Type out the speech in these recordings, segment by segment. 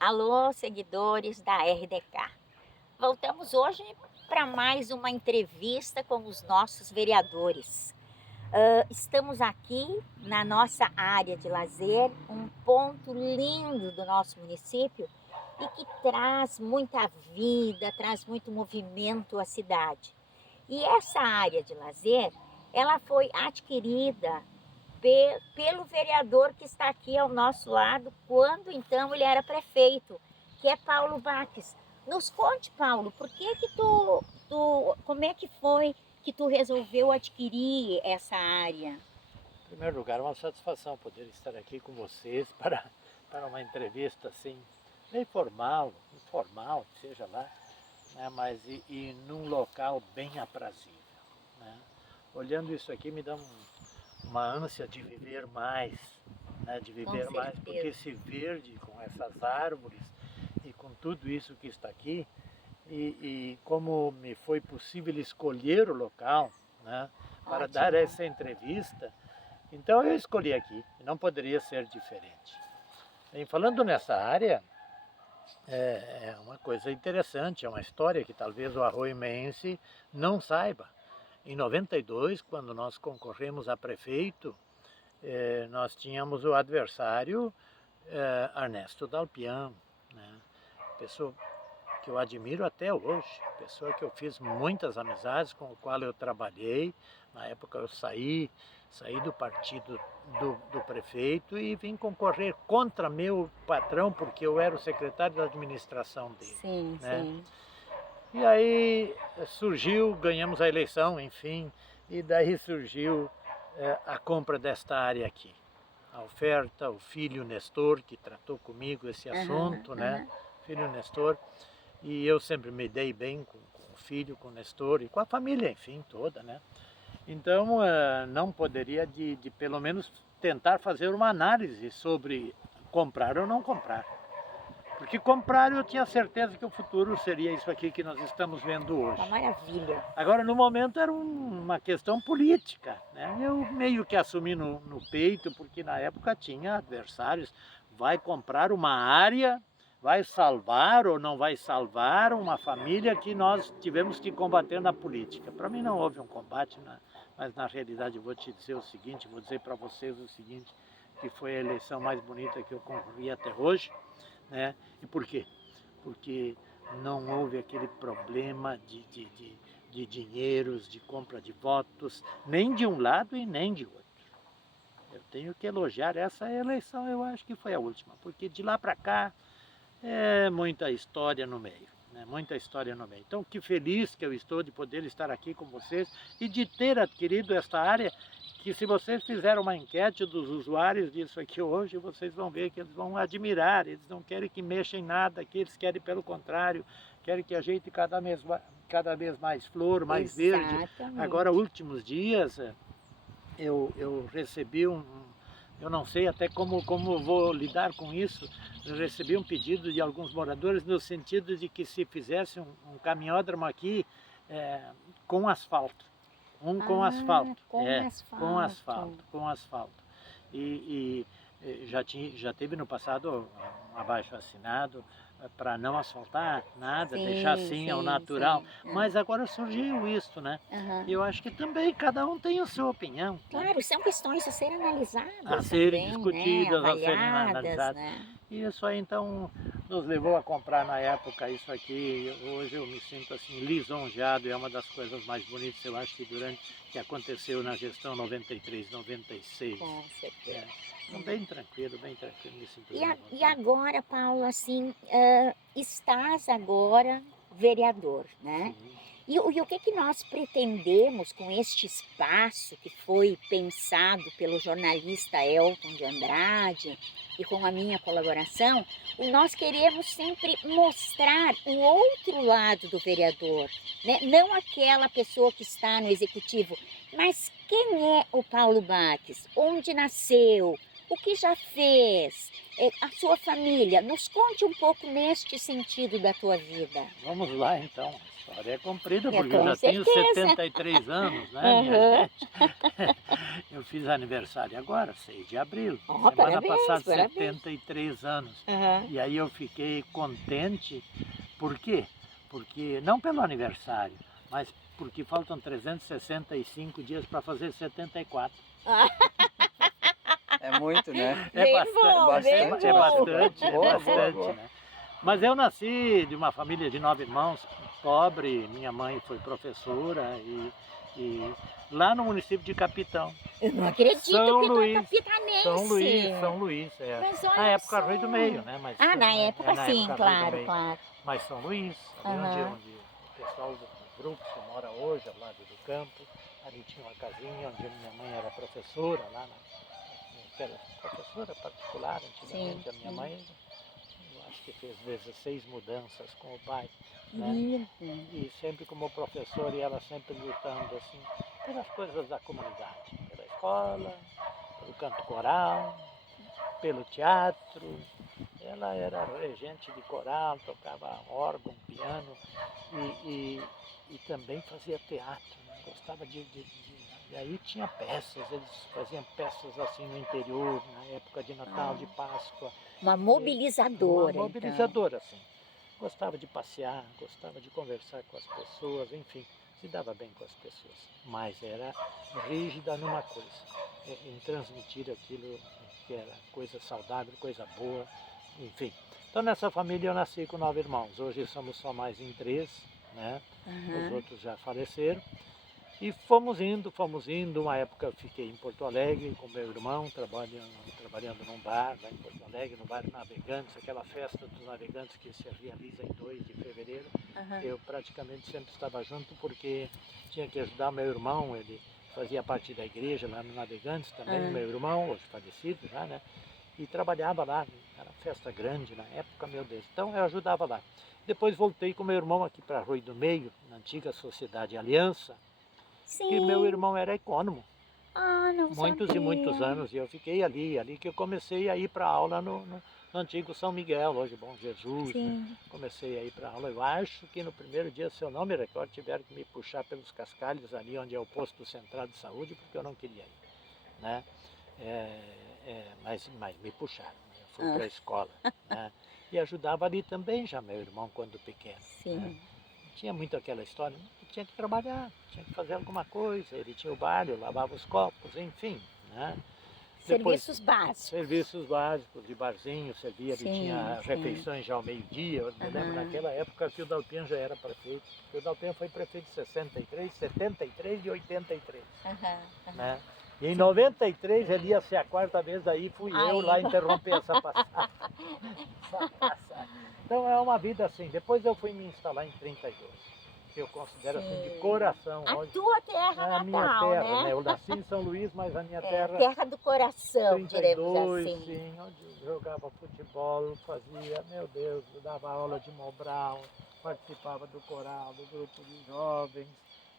Alô, seguidores da RDK. Voltamos hoje para mais uma entrevista com os nossos vereadores. Estamos aqui na nossa área de lazer, um ponto lindo do nosso município e que traz muita vida, traz muito movimento à cidade. E essa área de lazer, ela foi adquirida pelo vereador que está aqui ao nosso lado, quando então ele era prefeito, que é Paulo Baques. Nos conte, Paulo, por que que como é que foi que tu resolveu adquirir essa área? Em primeiro lugar, é uma satisfação poder estar aqui com vocês para uma entrevista assim, bem formal, informal, que seja lá, né? Mas e num local bem aprazível, né? Olhando isso aqui me dá uma ânsia de viver mais, né? De Com viver mais, porque certeza. esse verde com essas árvores e com tudo isso que está aqui, e como me foi possível escolher o local, né? Para dar Ótimo. essa entrevista, então eu escolhi aqui, e não poderia ser diferente. E falando nessa área, é uma coisa interessante, é uma história que talvez o arroimense não saiba. Em 92, quando nós concorremos a prefeito, nós tínhamos o adversário Ernesto Dalpian, né? Pessoa que eu admiro até hoje, pessoa que eu fiz muitas amizades, com o qual eu trabalhei. Na época eu saí do partido do prefeito e vim concorrer contra meu patrão, porque eu era o secretário da administração dele, Sim, né? sim. E aí surgiu, ganhamos a eleição, enfim, e daí surgiu a compra desta área aqui. A oferta, o filho Nestor, que tratou comigo esse Aham, assunto, né? aham. Filho Nestor, e eu sempre me dei bem com o filho, com o Nestor e com a família, enfim, toda, né? Então, não poderia de pelo menos tentar fazer uma análise sobre comprar ou não comprar. Porque comprar eu tinha certeza que o futuro seria isso aqui que nós estamos vendo hoje. Uma maravilha. Agora, no momento, era uma questão política, né? Eu meio que assumi no peito, porque na época tinha adversários. Vai comprar uma área, vai salvar ou não vai salvar uma família que nós tivemos que combater na política. Para mim não houve um combate, mas na realidade eu vou te dizer o seguinte, vou dizer para vocês o seguinte, que foi a eleição mais bonita que eu concorri até hoje, né? E por quê? Porque não houve aquele problema de dinheiros, de compra de votos, nem de um lado e nem de outro. Eu tenho que elogiar essa eleição, eu acho que foi a última, porque de lá para cá é muita história no meio, né? Muita história no meio. Então, que feliz que eu estou de poder estar aqui com vocês e de ter adquirido esta área, que se vocês fizerem uma enquete dos usuários disso aqui hoje, vocês vão ver que eles vão admirar, eles não querem que mexa em nada aqui, eles querem pelo contrário, querem que ajeite cada vez mais flor, mais verde. Agora, Exatamente. últimos dias, eu recebi eu não sei até como vou lidar com isso, eu recebi um pedido de alguns moradores no sentido de que se fizesse um caminhódromo aqui com asfalto, com Ah, asfalto, com com asfalto. asfalto, com asfalto. Já teve no passado um abaixo assinado para não asfaltar nada, deixar Sim, assim ao sim, natural, sim. mas agora surgiu isso, né? E Aham. eu acho que também cada um tem a sua opinião, né? Claro, são questões a serem A analisadas serem também, né? discutidas, a serem Avaliadas, analisadas. né? E isso aí então nos levou a comprar na época isso aqui. Hoje eu me sinto assim lisonjeado, é uma das coisas mais bonitas, eu acho que durante que aconteceu na gestão 93, 96. Com certeza. É, então, bem tranquilo, me sinto E, bem à e vontade. agora, Paulo, assim, estás agora vereador, né? Sim. E o que nós pretendemos com este espaço que foi pensado pelo jornalista Elton de Andrade e com a minha colaboração, nós queremos sempre mostrar o outro lado do vereador, né? Não aquela pessoa que está no executivo, mas quem é o Paulo Baques, onde nasceu, o que já fez, a sua família. Nos conte um pouco neste sentido da tua vida. Vamos lá então. A história é comprida, porque eu com já tenho certeza. 73 anos, né, minha gente? Eu fiz aniversário agora, 6 de abril. Ó, Semana parabéns, passada, parabéns. 73 anos. Aham. E aí eu fiquei contente. Por quê? Porque, não pelo aniversário, mas porque faltam 365 dias para fazer 74. É muito, né? É Bem bastante, bom, bem é bom. bastante, é Boa, bastante, boa. né? Mas eu nasci de uma família de 9 irmãos, pobre, minha mãe foi professora e lá no município de Capitão. Eu não acredito São que tu é Luís. capitanense. São Luís, é. Mas olha Na época só. Rio do Meio, né? Mas, Ah, na época na sim, época Rio do claro, Meio. claro. Mas São Luís, ali Aham. onde o pessoal do grupo que mora hoje, ao lado do campo, ali tinha uma casinha onde minha mãe era professora, lá era professora particular antigamente. Sim, A minha sim. mãe, eu acho que fez 16 mudanças com o pai, né? Lindo. E sempre como professora, e ela sempre lutando assim pelas coisas da comunidade, pela escola, pelo canto coral, pelo teatro. Ela era regente de coral, tocava órgão, piano e também fazia teatro, né? Gostava e aí tinha peças, eles faziam peças assim no interior, na época de Natal, de Páscoa. Uma Uma mobilizadora, mobilizadora, assim. Gostava de passear, gostava de conversar com as pessoas, enfim, se dava bem com as pessoas. Mas era rígida numa coisa, em transmitir aquilo que era coisa saudável, coisa boa, enfim. Então nessa família eu nasci com 9 irmãos. Hoje somos só mais em 3, né? Então. Os outros já faleceram. E fomos indo. Uma época eu fiquei em Porto Alegre com meu irmão, trabalhando num bar lá em Porto Alegre, no bar Navegantes, aquela festa dos navegantes que se realiza em 2 de fevereiro. Aham. Eu praticamente sempre estava junto porque tinha que ajudar meu irmão, ele fazia parte da igreja lá no Navegantes também, meu irmão, hoje falecido já, né? E trabalhava lá, era festa grande na época, meu Deus. Então eu ajudava lá. Depois voltei com meu irmão aqui para Rui do Meio, na antiga Sociedade Aliança, Sim. e meu irmão era econômico, Ah, não muitos sabia. e muitos anos, e eu fiquei ali que eu comecei a ir para aula no antigo São Miguel, hoje Bom Jesus, né? Sim. Comecei a ir para aula. Eu acho que no primeiro dia, se eu não me recordo, tiveram que me puxar pelos cascalhos ali onde é o posto central de saúde, porque eu não queria ir, né? Mas me puxaram, eu fui para a escola, né? E ajudava ali também já meu irmão quando pequeno. Sim. Né? Tinha muito aquela história, tinha que trabalhar, tinha que fazer alguma coisa, ele tinha o bar, eu lavava os copos, enfim, né? Depois, Serviços básicos. serviços básicos, de barzinho, servia, ele Sim, tinha sim. refeições já ao meio-dia. Eu me lembro naquela época que o Dalpian já era prefeito, porque o Dalpian foi prefeito de 63, 73 e 83, Aham, né? E em 93 ele ia ser a 4ª vez, aí fui eu lá interromper essa passagem. Então é uma vida assim. Depois eu fui me instalar em 32, que eu considero assim de coração A hoje. tua terra É a minha natal, terra, né? Eu nasci em São Luís, mas a minha É, terra, terra do coração, diremos 32, assim. sim, onde eu jogava futebol, fazia, meu Deus, eu dava aula de Mobral, participava do coral, do grupo de jovens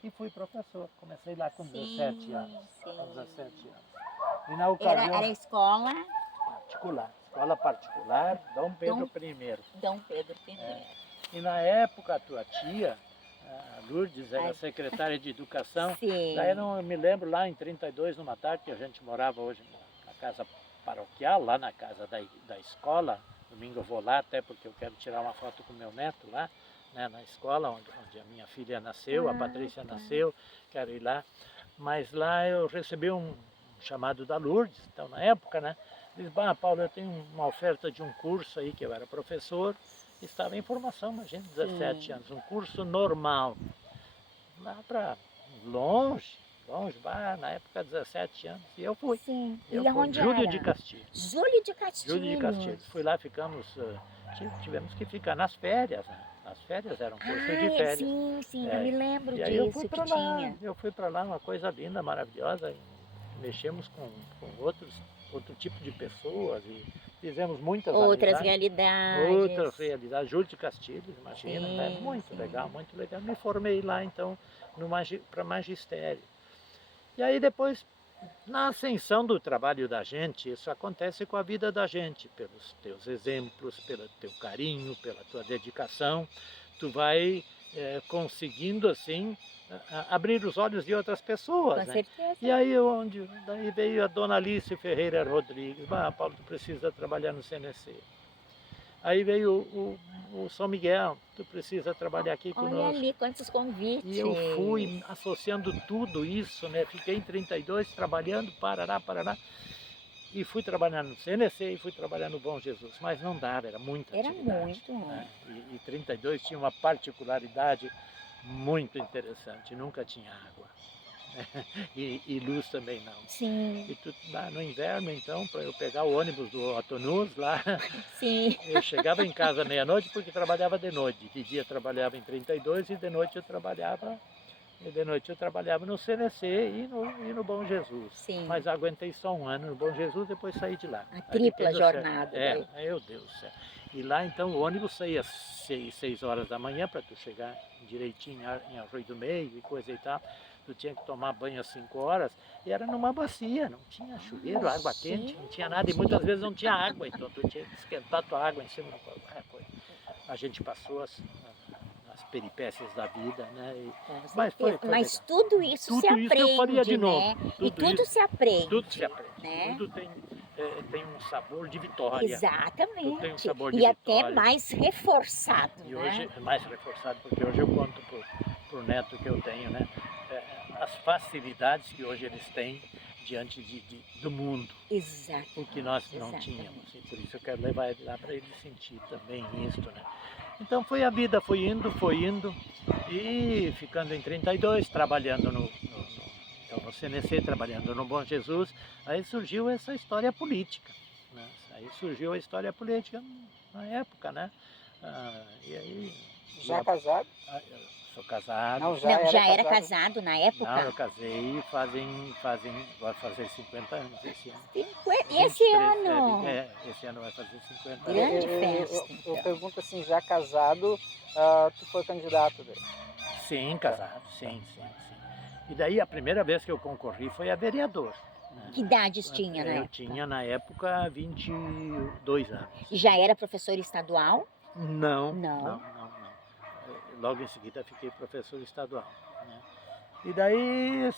e fui professor. Comecei lá com 17 anos. Com 17 anos. E na ocasião Era escola escola particular, Dom Pedro I. Dom Pedro I. E na época a tua tia, a Lourdes, era secretária de Educação. Sim. Daí eu me lembro lá em 32, numa tarde, que a gente morava hoje na casa paroquial, lá na casa da escola. Domingo eu vou lá até porque eu quero tirar uma foto com meu neto lá, né, na escola onde a minha filha nasceu, a Patrícia nasceu, quero ir lá. Mas lá eu recebi um chamado da Lourdes, então na época, né? Diz, Paulo, eu tenho uma oferta de um curso aí, que eu era professor, estava em formação, imagina, 17 anos, um curso normal, lá para longe, na época 17 anos, e eu fui. Sim. Eu E fui. aonde Júlio era? de Castilhos. Júlio de Castilhos. Júlio de Castilhos. Fui lá, ficamos, tivemos que ficar nas férias, né? As férias eram curso de férias. Sim, eu me lembro E aí eu disso fui que para lá, tinha. eu fui para lá, uma coisa linda, maravilhosa, mexemos com outro tipo de pessoas e fizemos muitas Outras amizades. realidades. Outras realidades. Júlio de Castilhos, imagina, Sim, né? Muito sim. legal, muito legal. Me formei lá então para magistério. E aí depois na ascensão do trabalho da gente, isso acontece com a vida da gente, pelos teus exemplos, pelo teu carinho, pela tua dedicação, tu vai conseguindo assim abrir os olhos de outras pessoas, Com né? certeza. E aí daí veio a dona Alice Ferreira Rodrigues, Paulo, tu precisa trabalhar no CNC. Aí veio o São Miguel, tu precisa trabalhar aqui Olha conosco. ali quantos convites. E eu fui associando tudo isso, né? Fiquei em 32 trabalhando, Paraná, e fui trabalhar no CNC e fui trabalhar no Bom Jesus, mas não dava, era muita Era atividade. muito. Né? E 32 tinha uma particularidade muito interessante, nunca tinha água. E luz também não. Sim, E lá no inverno, então, para eu pegar o ônibus do Otonus lá, sim. eu chegava em casa meia-noite porque trabalhava de noite. De dia eu trabalhava em 32 e de noite eu trabalhava no CNC e no Bom Jesus. Sim. Mas aguentei só um ano no Bom Jesus, depois saí de lá. A tripla jornada. É, meu Deus do céu. E lá então o ônibus saía às 6 horas da manhã para tu chegar direitinho em Arroio do Meio e coisa e tal. Tu tinha que tomar banho às 5 horas e era numa bacia, não tinha chuveiro, água quente, não tinha nada e muitas vezes não tinha água, então tu tinha que esquentar tua água em cima do a gente passou as peripécias da vida, né? Mas Mas tudo isso tudo se isso aprende, eu faria de né? novo. E tudo se aprende. Tudo se aprende. Né? Tudo tem um sabor de vitória. Exatamente. Tudo tem um sabor de e vitória. até mais reforçado. E né? hoje é mais reforçado, porque hoje eu conto pro neto que eu tenho, né? As facilidades que hoje eles têm diante do mundo. Exato. O que nós não tínhamos. E por isso eu quero levar ele lá para ele sentir também isso, né? Então foi a vida, foi indo, e ficando em 32, trabalhando então no CNC, trabalhando no Bom Jesus, aí surgiu essa história política. Né? Aí surgiu a história política na época, né? E aí... Já casado? Eu sou casado. Não, Já era casado na época? Não, eu casei vai fazer 50 anos esse ano. E esse ano? Esse ano vai fazer 50 anos. Grande festa. Eu pergunto assim, já casado, tu foi candidato daí? Sim, casado, sim. E daí a primeira vez que eu concorri foi a vereador. Né? Que idades tinha na época? Eu época? tinha na época 22 anos. E já era professor estadual? Não. Não. Logo em seguida fiquei professor estadual. Né? E daí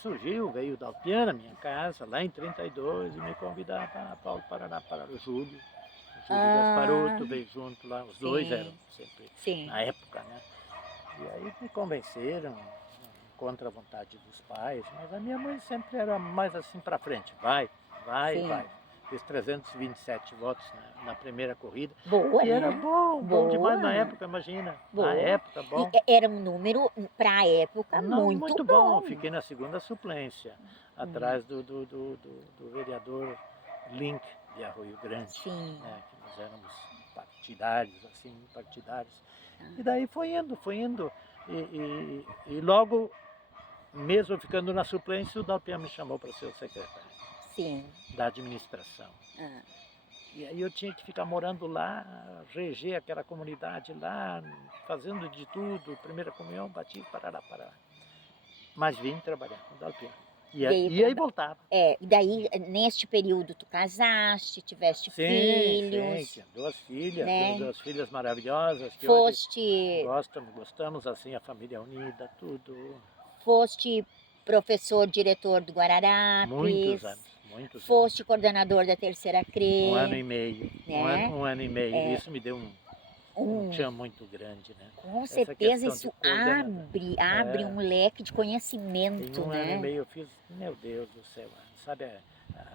veio o Dalpian na minha casa, lá em 32, e me convidava para Paulo Paraná, para o Júlio. O Júlio Gasparoto veio junto lá, os dois eram sempre, na época, né? E aí me convenceram, contra a vontade dos pais, mas a minha mãe sempre era mais assim para frente, vai. Fiz 327 votos na primeira corrida. Boa, e era bom demais na Boa. época, imagina. Boa. Na época, bom. E era um número, para a época, muito bom. Eu fiquei na segunda suplência, atrás do vereador Link de Arroio Grande. Sim. Né, que nós éramos partidários. E daí foi indo. E logo, mesmo ficando na suplência, o Dalpian me chamou para ser o secretário. Sim. Da administração. E aí eu tinha que ficar morando lá, reger aquela comunidade lá, fazendo de tudo, primeira comunhão, batismo, parará. Mas vim trabalhar com o Dalpian. E aí voltava. E daí, neste período, tu casaste, tiveste filhos. Sim, tinha 2 filhas, né? 2 filhas maravilhosas. Que Foste... Gostamos assim, a família unida, tudo. Foste professor, diretor do Guararapes. Muitos anos. Foste coordenador da Terceira CRE. 1 ano e meio. Né? Um ano e meio. Isso me deu um tchan muito grande, né? Com certeza isso abre um leque de conhecimento, em um né? ano e meio eu fiz, meu Deus do céu, sabe,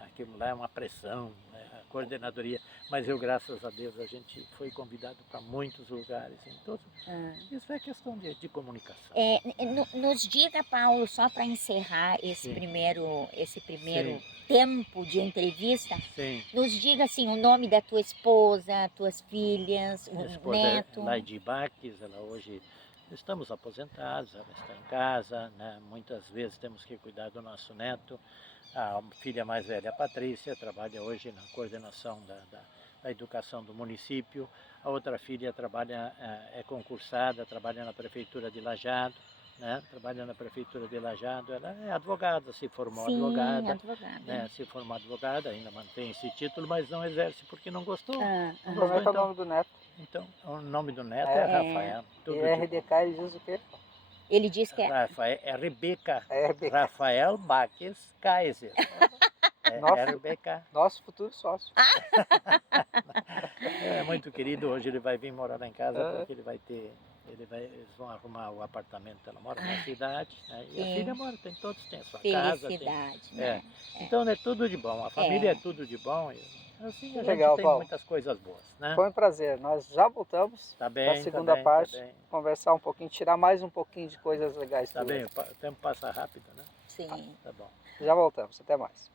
aquilo lá é uma pressão, né? A coordenadoria, mas eu, graças a Deus, a gente foi convidado para muitos lugares, então, isso é questão de comunicação. Nos diga, Paulo, só para encerrar esse primeiro tempo de entrevista, nos diga assim, o nome da tua esposa, tuas filhas, o neto. Laide Baques, ela hoje, estamos aposentados, ela está em casa, né? Muitas vezes temos que cuidar do nosso neto. A filha mais velha, a Patrícia, trabalha hoje na coordenação da educação do município. A outra filha é concursada, trabalha na prefeitura de Lajeado. né? Trabalha na prefeitura de Lajeado. Ela é advogada, se formou Sim, advogada. advogada. Né? Se formou advogada, ainda mantém esse título, mas não exerce porque não gostou. Ah, Não Como é que é o então, nome do neto? então, o nome do neto É. é Rafael. E Tudo de RDK ele diz o quê? Ele diz que é. Rafael, é Rebeca. É RBK. Rafael Baques Kaiser. É Nossa. RBK. Nosso futuro sócio. É muito querido, hoje ele vai vir morar lá em casa É. porque eles vão arrumar o apartamento, ela mora na cidade, né? E a Sim. filha mora, todos têm a sua casa. Felicidade, né? Então é tudo de bom, a família é tudo de bom. E, assim a gente Legal, tem Paulo. muitas coisas boas, né? Foi um prazer. Nós já voltamos Tá bem, para a segunda tá bem, parte, tá bem. conversar um pouquinho, tirar mais um pouquinho de coisas legais. Tá bem, o tempo passa rápido, né? Sim. Tá bom. Já voltamos. Até mais.